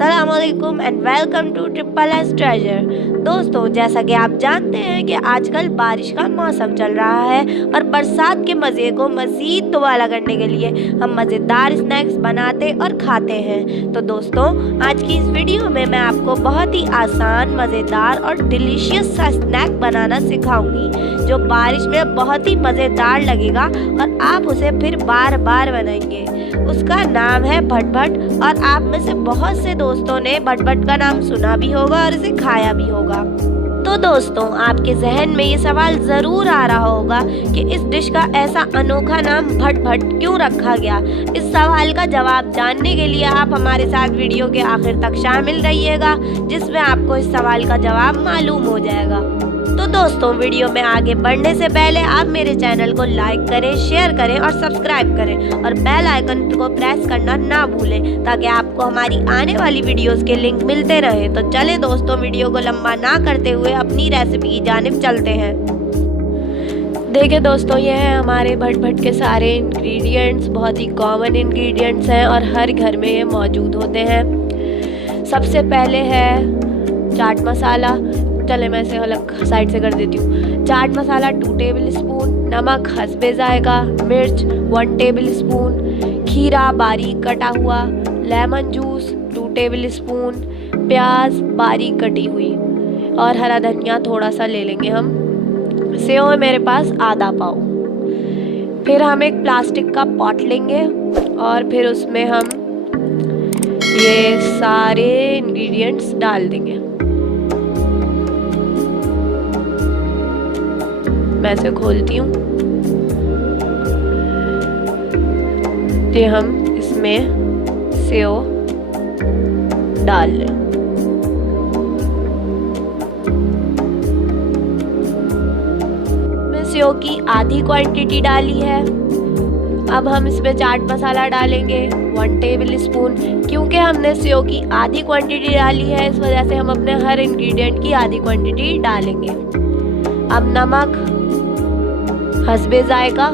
अस्सलामुअलैकुम and welcome to triple S treasure. दोस्तों, जैसा कि आप जानते हैं कि आजकल बारिश का मौसम चल रहा है और बरसात के मज़े को मज़ीद दुबारा करने के लिए हम मज़ेदार स्नैक्स बनाते और खाते हैं। तो दोस्तों, आज की इस वीडियो में मैं आपको बहुत ही आसान, मज़ेदार और डिलीशियस सा स्नैक बनाना सिखाऊंगी जो बारिश में बहुत ही मज़ेदार लगेगा और आप उसे फिर बार बार बनाएंगे। उसका नाम है भट भट और आप में से बहुत से दोस्तों ने भट भट का नाम सुना भी होगा और इसे खाया भी होगा। तो दोस्तों, आपके जहन में ये सवाल ज़रूर आ रहा होगा कि इस डिश का ऐसा अनोखा नाम भट भट क्यों रखा गया। इस सवाल का जवाब जानने के लिए आप हमारे साथ वीडियो के आखिर तक शामिल रहिएगा, जिसमें आपको इस सवाल का जवाब मालूम हो जाएगा। तो दोस्तों, वीडियो में आगे बढ़ने से पहले आप मेरे चैनल को लाइक करें, शेयर करें और सब्सक्राइब करें और बेल आइकन को प्रेस करना ना भूलें ताकि आपको हमारी आने वाली वीडियोस के लिंक मिलते रहे। तो चले दोस्तों, वीडियो को लंबा ना करते हुए अपनी रेसिपी की जानिब चलते हैं। देखिए दोस्तों, ये हैं हमारे भट भट के सारे इंग्रेडिएंट्स। बहुत ही कॉमन इंग्रेडिएंट्स हैं और हर घर में ये मौजूद होते हैं। सबसे पहले है चाट मसाला। चले मैं इसे अलग साइड से कर देती हूँ। चाट मसाला 2 टेबल स्पून, नमक हस्बे जायका, मिर्च 1 टेबल स्पून, खीरा बारीक कटा हुआ, लेमन जूस 2 टेबल स्पून, प्याज बारीक कटी हुई और हरा धनिया थोड़ा सा ले लेंगे हम। सेव है मेरे पास आधा पाव। फिर हम एक प्लास्टिक का पॉट लेंगे और फिर उसमें हम ये सारे इंग्रेडिएंट्स डाल देंगे। मैं इसे खोलती हूँ। ये हम इसमें सेव डाल लें। मैं सेव की आधी क्वांटिटी डाली है। अब हम इसमें चाट मसाला डालेंगे 1 टेबल स्पून। क्योंकि हमने सेव की आधी क्वांटिटी डाली है, इस वजह से हम अपने हर इंग्रेडिएंट की आधी क्वांटिटी डालेंगे। अब नमक हस्बे जायका,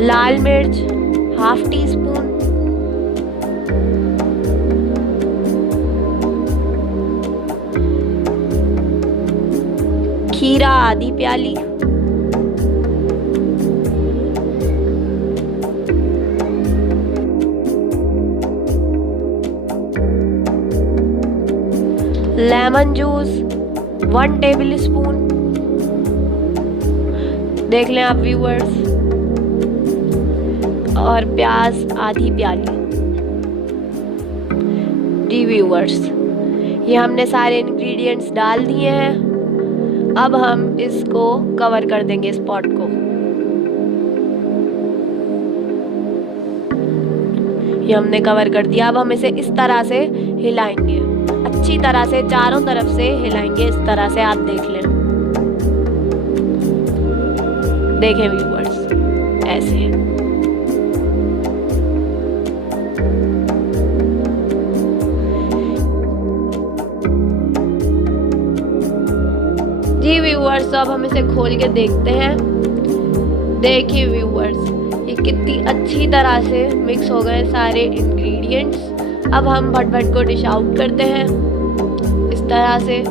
लाल मिर्च ½ टी स्पून, खीरा आधी प्याली, लेमन जूस 1 टेबल स्पून। देख लें आप व्यूअर्स। और प्याज आधी प्याली। जी व्यूअर्स, ये हमने सारे इंग्रेडिएंट्स डाल दिए हैं। अब हम इसको कवर कर देंगे इस पॉट को। ये हमने कवर कर दिया। अब हम इसे इस तरह से हिलाएंगे, अच्छी तरह से चारों तरफ से हिलाएंगे। इस तरह से आप देख लें। देखें व्यूअर्स, ऐसे। जी व्यूअर्स, अब हम इसे खोल के देखते हैं। देखिए व्यूअर्स, ये कितनी अच्छी तरह से मिक्स हो गए सारे इंग्रेडिएंट्स। अब हम भट भट को डिश आउट करते हैं इस तरह से।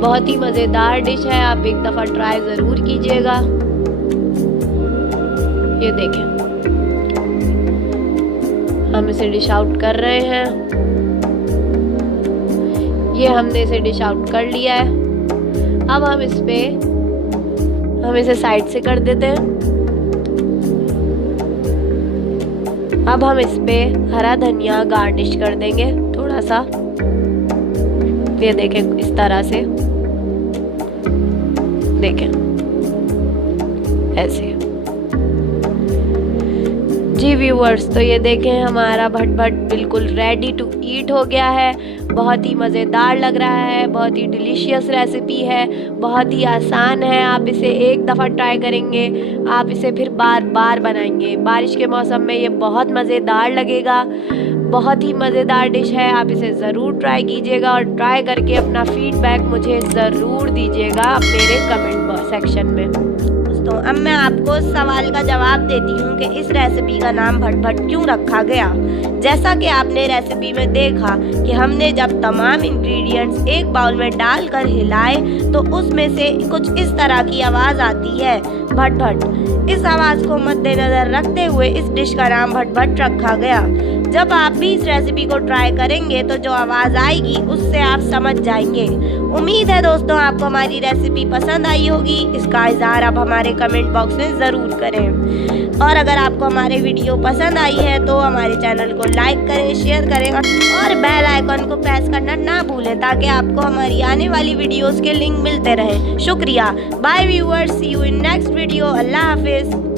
बहुत ही मज़ेदार डिश है, आप एक दफ़ा ट्राई ज़रूर कीजिएगा। ये देखें, हम इसे डिश आउट कर रहे हैं। ये हमने इसे डिश आउट कर लिया है। अब हम इसे साइड से कर देते हैं। अब हम इस पे हरा धनिया गार्निश कर देंगे थोड़ा सा। ये देखें, इस तरह से देखें, ऐसे। जी व्यूअर्स, तो ये देखें हमारा भट भट बिल्कुल रेडी टू ईट हो गया है। बहुत ही मज़ेदार लग रहा है, बहुत ही डिलीशियस रेसिपी है, बहुत ही आसान है। आप इसे एक दफ़ा ट्राई करेंगे, आप इसे फिर बार बार बनाएंगे। बारिश के मौसम में ये बहुत मज़ेदार लगेगा। बहुत ही मज़ेदार डिश है, आप इसे ज़रूर ट्राई कीजिएगा और ट्राई करके अपना फीडबैक मुझे ज़रूर दीजिएगा मेरे कमेंट सेक्शन में। दोस्तों, अब मैं आपको इस सवाल का जवाब देती हूँ कि इस रेसिपी का नाम भट भट क्यों रखा गया। जैसा कि आपने रेसिपी में देखा कि हमने जब तमाम इंग्रेडिएंट्स एक बाउल में डालकर हिलाए तो उसमें से कुछ इस तरह की आवाज़ आती है, भट भट। इस आवाज़ को मद्देनज़र रखते हुए इस डिश का नाम भट भट रखा गया। जब आप भी इस रेसिपी को ट्राई करेंगे तो जो आवाज़ आएगी उससे आप समझ जाएंगे। उम्मीद है दोस्तों आपको हमारी रेसिपी पसंद आई होगी। इसका इज़हार आप हमारे कमेंट बॉक्स में ज़रूर करें और अगर आपको हमारे वीडियो पसंद आई है तो हमारे चैनल को लाइक करें, शेयर करें और बेल आइकन को प्रेस करना ना भूलें ताकि आपको हमारी आने वाली वीडियोस के लिंक मिलते रहें। शुक्रिया। Bye viewers, see you in next video. अल्लाह हाफिज़।